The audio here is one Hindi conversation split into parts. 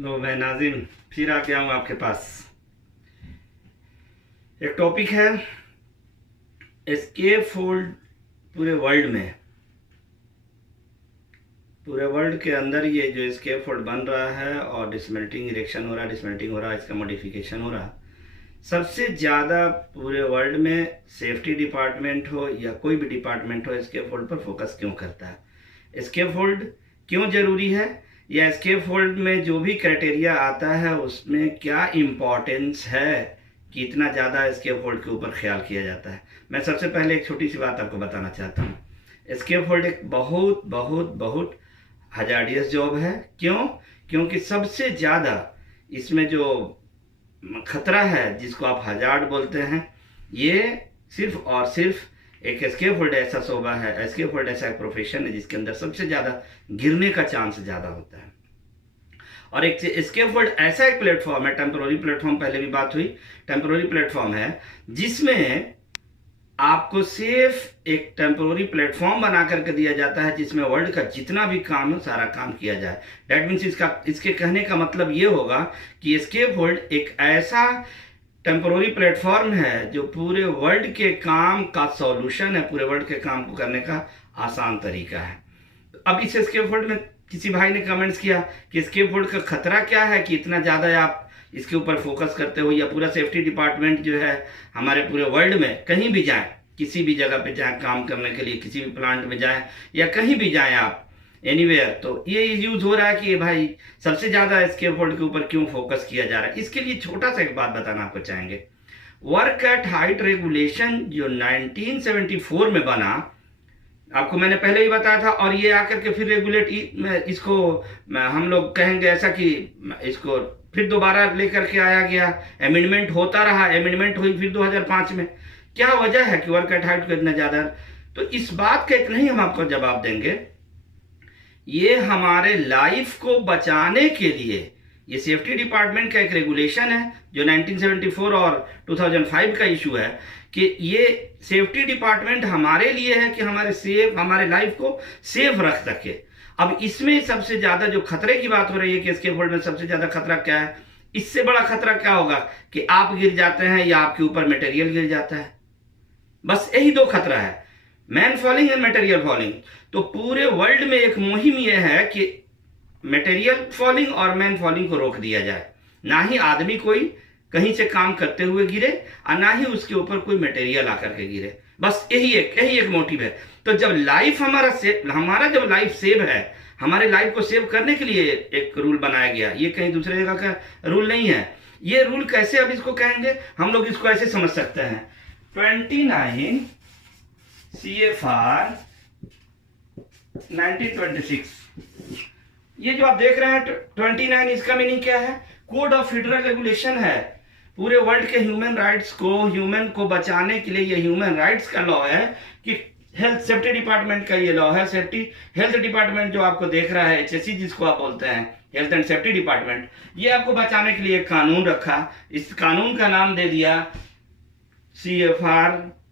लो मैं नाजिम फिर आ गया हूँ आपके पास। एक टॉपिक है एस्केप फोल्ड। पूरे वर्ल्ड के अंदर ये जो एस्केप फोल्ड बन रहा है और डिसमेल्टिंग इरेक्शन हो रहा है, इसका मॉडिफिकेशन हो रहा है। सबसे ज़्यादा पूरे वर्ल्ड में सेफ्टी डिपार्टमेंट हो या कोई भी डिपार्टमेंट हो एस्केप फोल्ड पर फोकस क्यों करता है? एस्केप फोल्ड क्यों ज़रूरी है, या एस्केप फोल्ड में जो भी क्राइटेरिया आता है उसमें क्या इम्पोर्टेंस है कि इतना ज़्यादा एस्केप फोल्ड के ऊपर ख्याल किया जाता है। मैं सबसे पहले एक छोटी सी बात आपको बताना चाहता हूँ। एस्केप फोल्ड एक बहुत बहुत बहुत हजार्डियस जॉब है। क्यों? क्योंकि सबसे ज़्यादा इसमें जो खतरा है, जिसको आप हजार्ड बोलते हैं, ये सिर्फ और सिर्फ एक एस्केप होल्ड ऐसा शोबा है, एस्केप होल्ड ऐसा एक प्रोफेशन है जिसके अंदर सबसे ज़्यादा गिरने का चांस ज़्यादा होता है। और एक एस्केप होल्ड ऐसा एक प्लेटफॉर्म है, टेम्पोररी प्लेटफॉर्म, पहले भी बात हुई, टेम्पोररी प्लेटफॉर्म है जिसमें आपको सिर्फ एक टेम्पोररी प्लेटफॉर्म बना करके दिया जाता है जिसमें वर्ल्ड का जितना भी काम है सारा काम किया जाए। डैट मीन्स इसके कहने का मतलब ये होगा कि एस्केप होल्ड एक ऐसा टेम्पोररी प्लेटफॉर्म है जो पूरे वर्ल्ड के काम का सॉल्यूशन है, पूरे वर्ल्ड के काम को करने का आसान तरीका है। अब इस एस्केप होल्ड में किसी भाई ने कमेंट्स किया कि एस्केप होल्ड का खतरा क्या है कि इतना ज़्यादा आप इसके ऊपर फोकस करते हो, या पूरा सेफ्टी डिपार्टमेंट जो है हमारे पूरे वर्ल्ड में कहीं भी जाएं, किसी भी जगह पे जाएं काम करने के लिए, किसी भी प्लांट में जाएं या कहीं भी जाएं आप एनीवेयर, तो ये यूज हो रहा है कि भाई सबसे ज़्यादा एस्केप होल्ड के ऊपर क्यों फोकस किया जा रहा है। इसके लिए छोटा सा एक बात बताना आपको चाहेंगे। वर्क एट हाइट रेगुलेशन जो 1974 में बना, आपको मैंने पहले ही बताया था, और ये आकर के फिर रेगुलेट इसको हम लोग कहेंगे ऐसा कि इसको फिर दोबारा लेकर के आया गया, अमेंडमेंट होता रहा, अमेंडमेंट हुई फिर 2005 में। क्या वजह है कि वर्क एट हाइट को इतना ज़्यादा? तो इस बात का इतना ही हम आपको जवाब देंगे, ये हमारे लाइफ को बचाने के लिए ये सेफ्टी डिपार्टमेंट का एक रेगुलेशन है जो 1974 और 2005 का इशू है कि ये सेफ्टी डिपार्टमेंट हमारे लिए है कि हमारे लाइफ को सेफ रख सके। अब इसमें सबसे ज़्यादा जो खतरे की बात हो रही है कि एस्केप होल्ड में सबसे ज़्यादा खतरा क्या है, इससे बड़ा खतरा क्या होगा कि आप गिर जाते हैं या आपके ऊपर मटेरियल गिर जाता है। बस यही दो खतरा है, man falling and material falling. तो पूरे वर्ल्ड में एक मुहिम यह है कि मटेरियल फॉलिंग और मैन फॉलिंग को रोक दिया जाए। ना ही आदमी कोई कहीं से काम करते हुए गिरे और ना ही उसके ऊपर कोई मटेरियल आकर के गिरे। बस यही एक मोटिव है। तो जब लाइफ हमारा जब लाइफ सेव है, हमारे लाइफ को सेव करने के लिए एक रूल बनाया गया, ये कहीं दूसरे जगह का रूल नहीं है। ये रूल कैसे अब इसको कहेंगे, हम लोग इसको ऐसे समझ सकते हैं। 29 CFR 1926, ये जो आप देख रहे हैं 29, इसका मीनिंग क्या है? कोड ऑफ फेडरल रेगुलेशन है। पूरे वर्ल्ड के ह्यूमन को बचाने के लिए ये ह्यूमन राइट्स का लॉ है कि हेल्थ सेफ्टी डिपार्टमेंट का ये लॉ है। हेल्थ डिपार्टमेंट जो आपको देख रहा है, HSE जिसको आप बोलते हैं, हेल्थ एंड सेफ्टी डिपार्टमेंट, ये आपको बचाने के लिए एक कानून रखा। इस कानून का नाम दे दिया CFR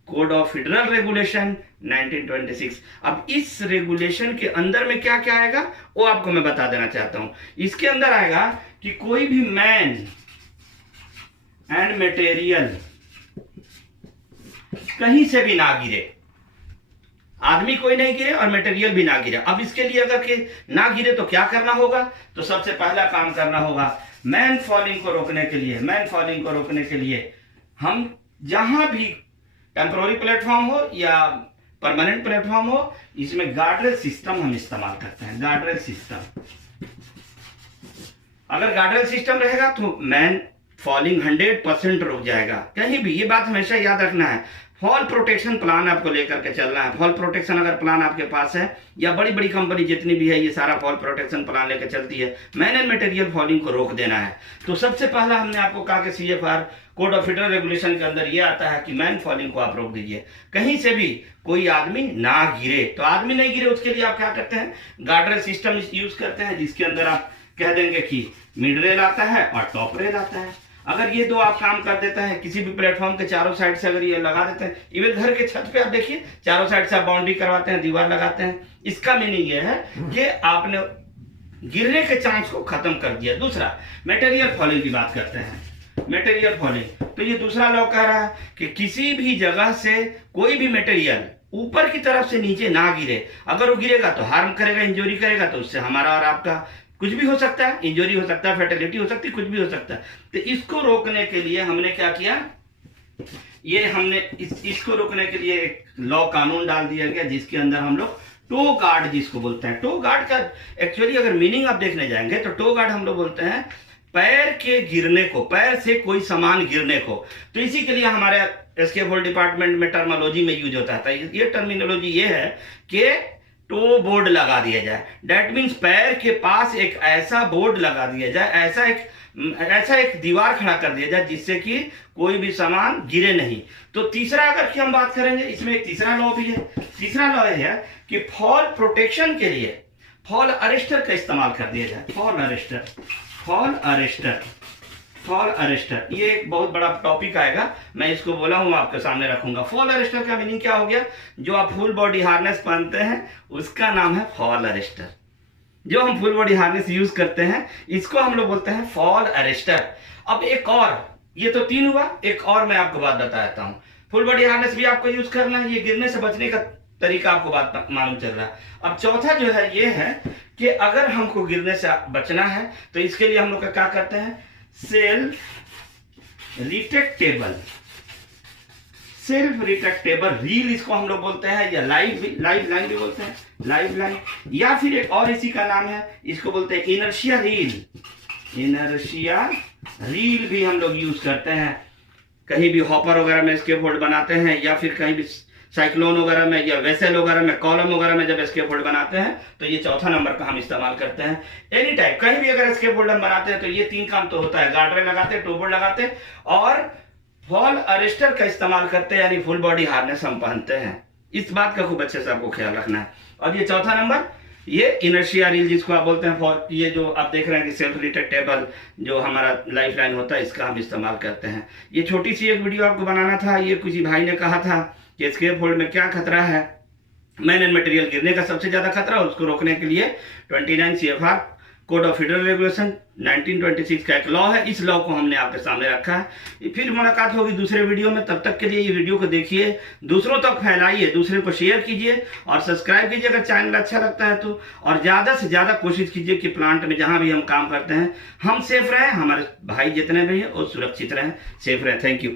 code of federal regulation 1926। अब इस रेगुलेशन के अंदर में क्या क्या आएगा वो आपको मैं बता देना चाहता हूं। इसके अंदर आएगा कि कोई भी मैन एंड मटेरियल कहीं से भी ना गिरे, आदमी कोई नहीं गिरे और मटेरियल भी ना गिरे। अब इसके लिए अगर के ना गिरे तो क्या करना होगा? तो सबसे पहला काम करना होगा मैन फॉलिंग को रोकने के लिए हम जहां भी टेम्पोररी प्लेटफॉर्म हो या परमानेंट प्लेटफॉर्म हो, इसमें गार्डरेल सिस्टम हम इस्तेमाल करते हैं। गार्डरेल सिस्टम, अगर गार्डरेल सिस्टम रहेगा तो मैन फॉलिंग 100% रुक जाएगा कहीं भी। ये बात हमेशा याद रखना है। फॉल प्रोटेक्शन प्लान आपको लेकर के चलना है। फॉल प्रोटेक्शन अगर प्लान आपके पास है, या बड़ी बड़ी कंपनी जितनी भी है ये सारा फॉल प्रोटेक्शन प्लान लेकर चलती है, मैन एंड मटेरियल फॉलिंग को रोक देना है। तो सबसे पहला हमने आपको कहा कि CFR code of federal regulation के अंदर ये आता है कि मैन फॉलिंग को आप रोक दीजिए, कहीं से भी कोई आदमी ना गिरे। तो आदमी नहीं गिरे उसके लिए आप क्या करते हैं? गार्डरेल सिस्टम यूज करते हैं, जिसके अंदर आप कह देंगे कि मिड रेल आता है और टॉप रेल आता है। अगर ये दो आप काम कर देते हैं, किसी भी प्लेटफॉर्म के चारों साइड से अगर ये लगा देते हैं, इवन घर के छत पे आप देखिए चारों साइड से आप बाउंड्री करवाते हैं, दीवार लगाते हैं, इसका मीनिंग ये है कि आपने गिरने के चांस को खत्म कर दिया। दूसरा मटेरियल फॉलिंग की बात करते हैं। मटेरियल फॉलिंग, तो ये दूसरा लॉ कह रहा है कि किसी भी जगह से कोई भी मटेरियल ऊपर की तरफ से नीचे ना गिरे। अगर वो गिरेगा तो हार्म करेगा, इंजरी करेगा, तो उससे हमारा और आपका कुछ भी हो सकता है, इंजरी हो सकता है, फर्टिलिटी हो सकती है, कुछ भी हो सकता है। तो इसको रोकने के लिए हमने क्या किया, ये हमने इसको रोकने के लिए एक लॉ कानून डाल दिया गया, जिसके अंदर हम लोग टो गार्ड जिसको बोलते हैं। टो गार्ड का एक्चुअली अगर मीनिंग आप देखने जाएंगे तो टो गार्ड हम लोग बोलते हैं पैर के गिरने को, पैर से कोई सामान गिरने को। तो इसी के लिए हमारे एस्केप होल्ड डिपार्टमेंट में टर्मिनोलॉजी में यूज होता है। ये टर्मिनोलॉजी ये है कि टो बोर्ड लगा दिया जाए। दैट मीन्स पैर के पास एक ऐसा बोर्ड लगा दिया जाए, ऐसा एक दीवार खड़ा कर दिया जाए जिससे कि कोई भी सामान गिरे नहीं। तो तीसरा अगर कि हम बात करेंगे, इसमें एक तीसरा लॉ भी है। तीसरा लॉ है कि फॉल प्रोटेक्शन के लिए फॉल अरेस्टर का इस्तेमाल कर दिया जाए। फॉल अरेस्टर ये एक बहुत बड़ा टॉपिक आएगा, मैं इसको बोला हूं आपके सामने रखूंगा। फॉल अरेस्टर का मीनिंग क्या हो गया, जो आप फुल बॉडी हार्नेस पहनते हैं उसका नाम है फॉल अरेस्टर। जो हम फुल बॉडी हार्नेस यूज करते हैं इसको हम लोग बोलते हैं फॉल अरेस्टर। अब एक और, ये तो 3 हुआ, एक और मैं आपको बात बता देता हूं। फुल बॉडी हार्नेस भी आपको यूज करना है, ये गिरने से बचने का तरीका आपको बात मालूम चल रहा है। अब चौथा जो है ये है कि अगर हमको गिरने से बचना है तो इसके लिए हम लोग क्या करते हैं, सेल्फ रिट्रैक्टेबल रील इसको हम लोग बोलते हैं, या लाइव लाइन भी बोलते हैं, लाइव लाइन, या फिर एक और इसी का नाम है, इसको बोलते हैं इनर्शिया रील भी हम लोग यूज करते हैं। कहीं भी हॉपर वगैरह में स्केप होल्ड बनाते हैं, या फिर कहीं भी साइक्लोन वगैरह में या वेसल वगैरह में, कॉलम वगैरह में जब स्केप होल्ड बनाते हैं तो ये चौथा नंबर का हम इस्तेमाल करते हैं। एनी टाइप कहीं भी अगर स्केप होल्ड हम बनाते हैं तो ये 3 काम तो होता है, गार्डरेल लगाते हैं, टो बोर्ड लगाते हैं और फॉल अरेस्टर का इस्तेमाल करते हैं, यानी फुल बॉडी हार्नेस हम पहनते हैं। इस बात का खूब अच्छे से आपको ख्याल रखना है। और ये चौथा नंबर, ये इनर्शिया रील जिसको आप बोलते हैं, ये जो आप देख रहे हैं कि सेल्फ रिट्रैक्टेबल जो हमारा लाइफ लाइन होता है, इसका हम इस्तेमाल करते हैं। ये छोटी सी एक वीडियो आपको बनाना था। ये किसी भाई ने कहा था कि स्केप होल्ड में क्या खतरा है, मैन एंड मटेरियल गिरने का सबसे ज्यादा खतरा, उसको रोकने के लिए 29 CFR code of federal regulation 1926 का एक लॉ है, इस लॉ को हमने आपके सामने रखा है। फिर मुलाकात होगी दूसरे वीडियो में, तब तक के लिए ये वीडियो को देखिए, दूसरों तक फैलाइए, दूसरे को शेयर कीजिए और सब्सक्राइब कीजिए अगर चैनल अच्छा लगता है तो। और ज़्यादा से ज़्यादा कोशिश कीजिए कि प्लांट में जहाँ भी हम काम करते हैं हम सेफ रहें, हमारे भाई जितने भी हैं वो सुरक्षित रहें, सेफ रहें। Thank you.